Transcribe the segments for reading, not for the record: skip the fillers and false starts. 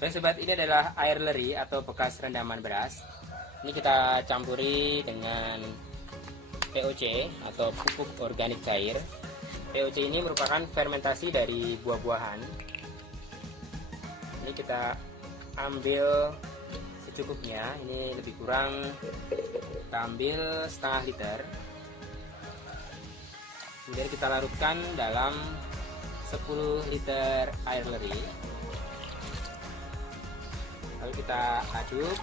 Baik sobat, ini adalah air leri atau bekas rendaman beras. Ini kita campuri dengan POC atau pupuk organik cair. POC ini merupakan fermentasi dari buah-buahan. Ini kita ambil secukupnya, ini lebih kurang kita ambil setengah liter. Kemudian kita larutkan dalam 10 liter air leri. Lalu kita aduk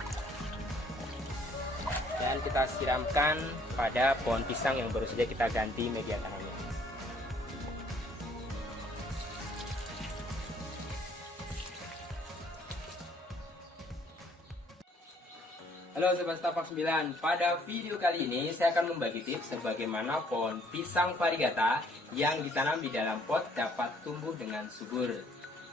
dan kita siramkan pada pohon pisang yang baru saja kita ganti media tanamnya. Halo Sobat Setapak 9, pada video kali ini saya akan membagi tips bagaimana pohon pisang variegata yang ditanam di dalam pot dapat tumbuh dengan subur.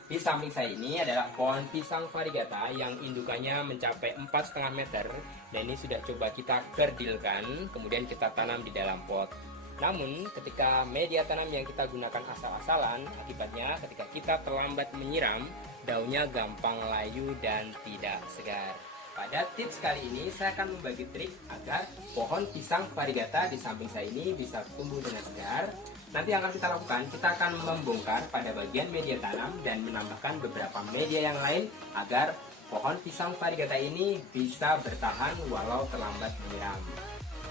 Di samping saya ini adalah pohon pisang variegata yang indukannya mencapai 4,5 meter dan ini sudah coba kita kerdilkan, kemudian kita tanam di dalam pot. Namun ketika media tanam yang kita gunakan asal-asalan, akibatnya ketika kita terlambat menyiram, daunnya gampang layu dan tidak segar. Pada tips kali ini saya akan membagi trik agar pohon pisang variegata di samping saya ini bisa tumbuh dengan segar. Nanti yang akan kita lakukan, kita akan membongkar pada bagian media tanam dan menambahkan beberapa media yang lain agar pohon pisang variegata ini bisa bertahan walau terlambat menyiram.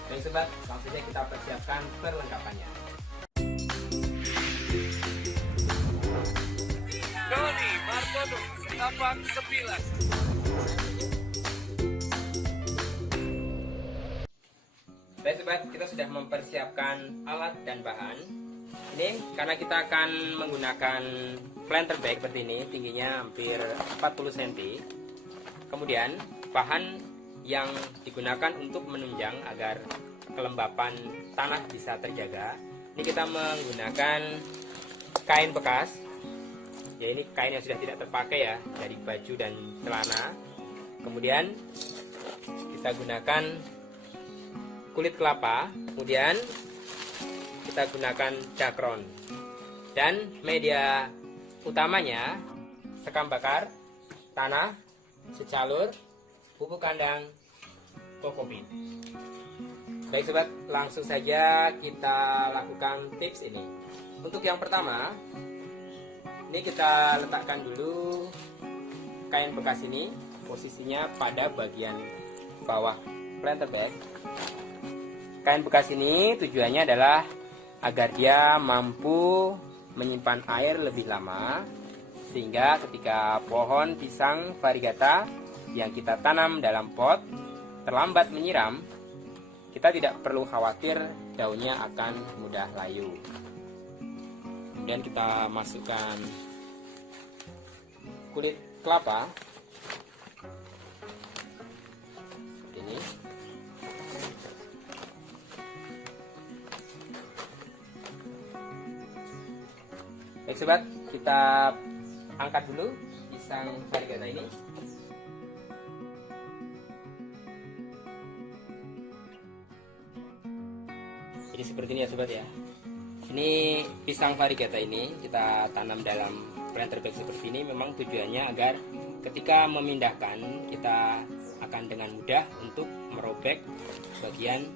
Baik sobat, langsung saja kita persiapkan perlengkapannya. Doni Martono, Setapak 9. Baik sobat, kita sudah mempersiapkan alat dan bahan. Ini karena kita akan menggunakan planter bag seperti ini, tingginya hampir 40 cm. Kemudian bahan yang digunakan untuk menunjang agar kelembapan tanah bisa terjaga. Ini kita menggunakan kain bekas. Ya, ini kain yang sudah tidak terpakai ya, dari baju dan celana. Kemudian kita gunakan kulit kelapa, kemudian kita gunakan dakron, dan media utamanya sekam bakar, tanah, secalur, pupuk kandang, kokopit. Baik sobat, langsung saja kita lakukan tips ini. Untuk yang pertama, ini kita letakkan dulu kain bekas ini, posisinya pada bagian bawah planter bag. Kain bekas ini tujuannya adalah agar dia mampu menyimpan air lebih lama, sehingga ketika pohon pisang variegata yang kita tanam dalam pot terlambat menyiram, kita tidak perlu khawatir daunnya akan mudah layu. Kemudian kita masukkan kulit kelapa seperti ini. Baik sobat, kita angkat dulu pisang variegata ini. Jadi seperti ini ya sobat ya. Ini pisang variegata ini kita tanam dalam planter bag seperti ini, memang tujuannya agar ketika memindahkan kita akan dengan mudah untuk merobek bagian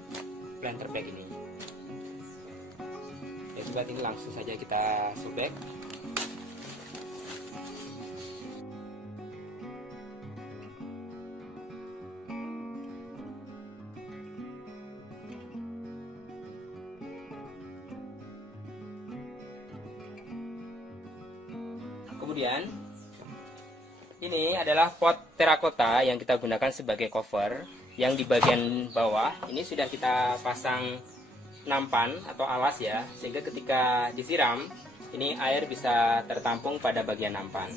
planter bag ini. Ya sobat, ini langsung saja kita sobek. Kemudian ini adalah pot terakota yang kita gunakan sebagai cover, yang di bagian bawah ini sudah kita pasang nampan atau alas ya, sehingga ketika disiram ini air bisa tertampung pada bagian nampan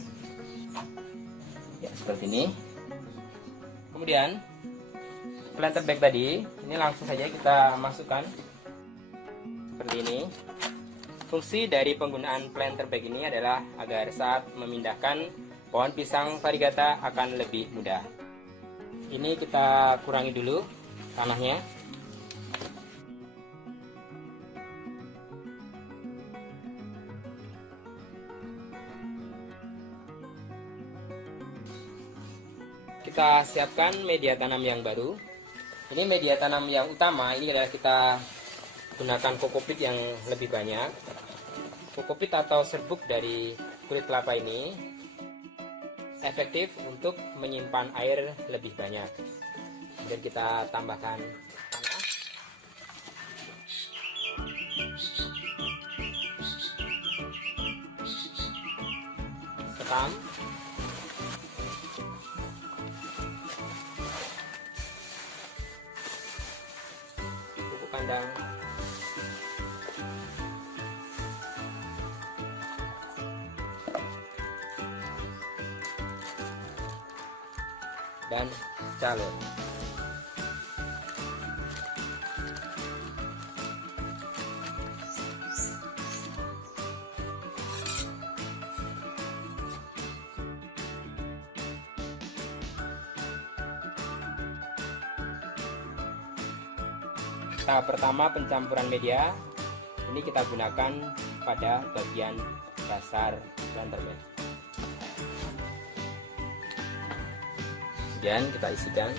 ya, seperti ini. Kemudian planter bag tadi ini langsung saja kita masukkan seperti ini. Fungsi dari penggunaan planter bag ini adalah agar saat memindahkan pohon pisang variegata akan lebih mudah. Ini kita kurangi dulu tanahnya. kita siapkan media tanam yang baru. Ini media tanam yang utama, ini adalah kita gunakan kokopit yang lebih banyak. Kokopit atau serbuk dari kulit kelapa ini efektif untuk menyimpan air lebih banyak. Kemudian kita tambahkan tanah. Ketam. Pupuk kandang. Dan calon. Tahap pertama pencampuran media ini kita gunakan pada bagian dasar planter bed. Kemudian kita isikan.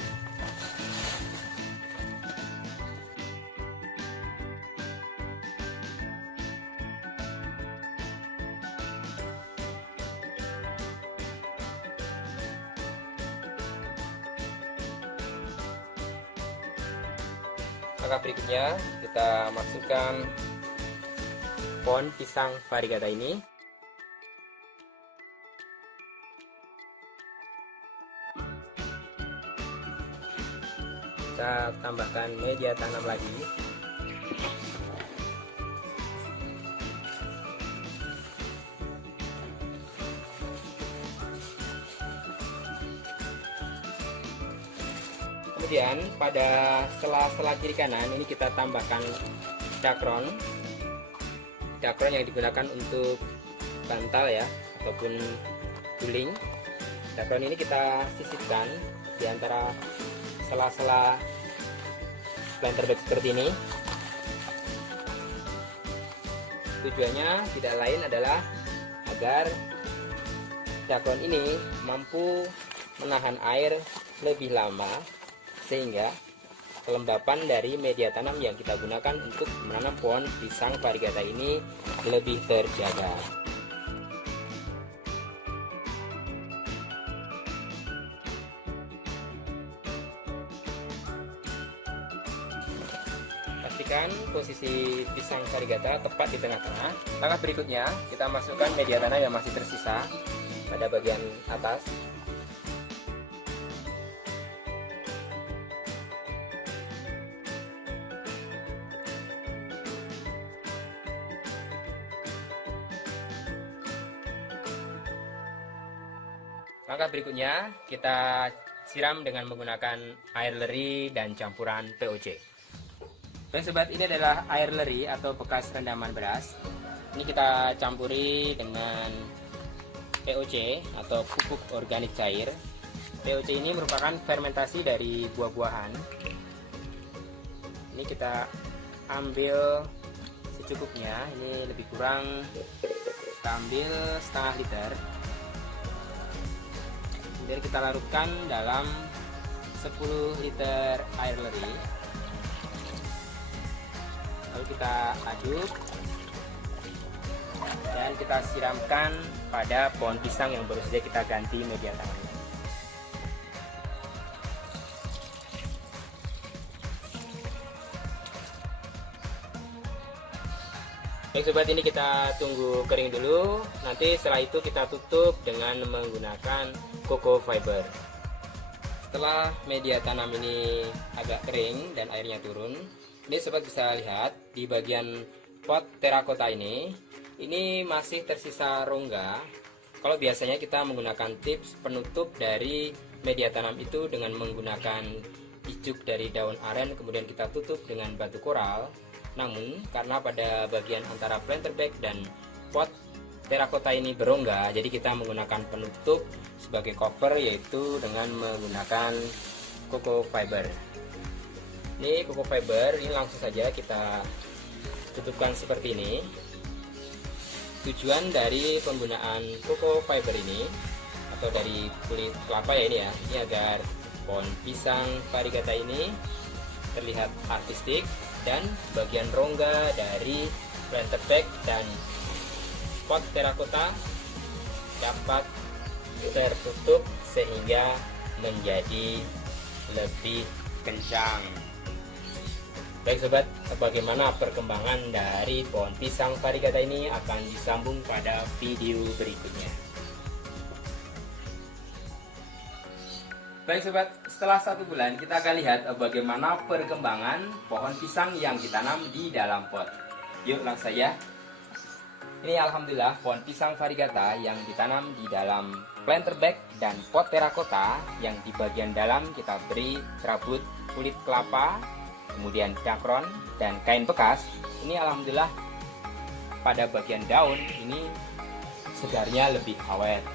Langkah berikutnya kita masukkan pohon pisang variegata ini. Kita tambahkan media tanam lagi. Kemudian pada sela-sela kiri kanan ini kita tambahkan dakron. Dakron yang digunakan untuk bantal ya, ataupun guling. Dakron ini kita sisipkan di antara sela-sela planter bed seperti ini. Tujuannya tidak lain adalah agar dakron ini mampu menahan air lebih lama, sehingga kelembapan dari media tanam yang kita gunakan untuk menanam pohon pisang variegata ini lebih terjaga. Pastikan posisi pisang variegata tepat di tengah-tengah. Langkah berikutnya kita masukkan media tanam yang masih tersisa pada bagian atas. Langkah berikutnya kita siram dengan menggunakan air leri dan campuran POC. Baik sobat, ini adalah air leri atau bekas rendaman beras. Ini kita campuri dengan POC atau pupuk organik cair. POC ini merupakan fermentasi dari buah-buahan. Ini kita ambil secukupnya, ini lebih kurang kita ambil setengah liter. Kemudian kita larutkan dalam 10 liter air leri. Lalu kita aduk dan kita siramkan pada pohon pisang yang baru saja kita ganti media tanamnya. Baik sobat, ini kita tunggu kering dulu. Nanti setelah itu kita tutup dengan menggunakan coco fiber. Setelah media tanam ini agak kering dan airnya turun, ini sobat bisa lihat di bagian pot terakota ini masih tersisa rongga. Kalau biasanya kita menggunakan tips penutup dari media tanam itu dengan menggunakan ijuk dari daun aren, kemudian kita tutup dengan batu koral. Namun karena pada bagian antara planter bag dan pot terakota ini berongga, jadi kita menggunakan penutup sebagai cover, yaitu dengan menggunakan coco fiber. Ini coco fiber ini langsung saja kita tutupkan seperti ini. Tujuan dari penggunaan coco fiber ini atau dari kulit kelapa ya ini ya. Ini agar pohon pisang varigata ini terlihat artistik, dan bagian rongga dari planter bag dan pot terakota dapat tertutup sehingga menjadi lebih kencang. Baik sobat, bagaimana perkembangan dari pohon pisang varigata ini akan disambung pada video berikutnya. Baik sobat, setelah 1 bulan kita akan lihat bagaimana perkembangan pohon pisang yang ditanam di dalam pot. Yuk langsung saja. Ini alhamdulillah pohon pisang varigata yang ditanam di dalam planter bag dan pot terakota, yang di bagian dalam kita beri serabut kulit kelapa, kemudian dakron dan kain bekas. Ini alhamdulillah pada bagian daun ini segarnya lebih awet.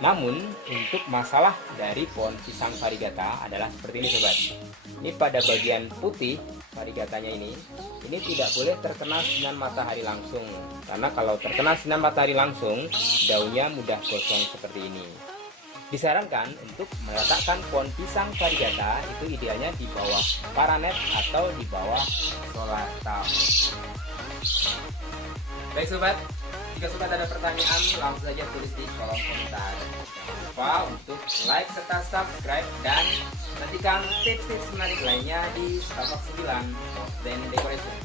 Namun untuk masalah dari pohon pisang varigata adalah seperti ini sobat. Ini pada bagian putih varigatanya ini tidak boleh terkena sinar matahari langsung, karena kalau terkena sinar matahari langsung daunnya mudah gosong seperti ini. Disarankan untuk meletakkan pohon pisang varigata itu idealnya di bawah paranet atau di bawah solar tub. Baik sobat, jika sobat ada pertanyaan langsung saja tulis di kolom komentar. Jangan lupa untuk like serta subscribe, dan nantikan tips-tips menarik lainnya di Setapak 9 Pot dan Decoration.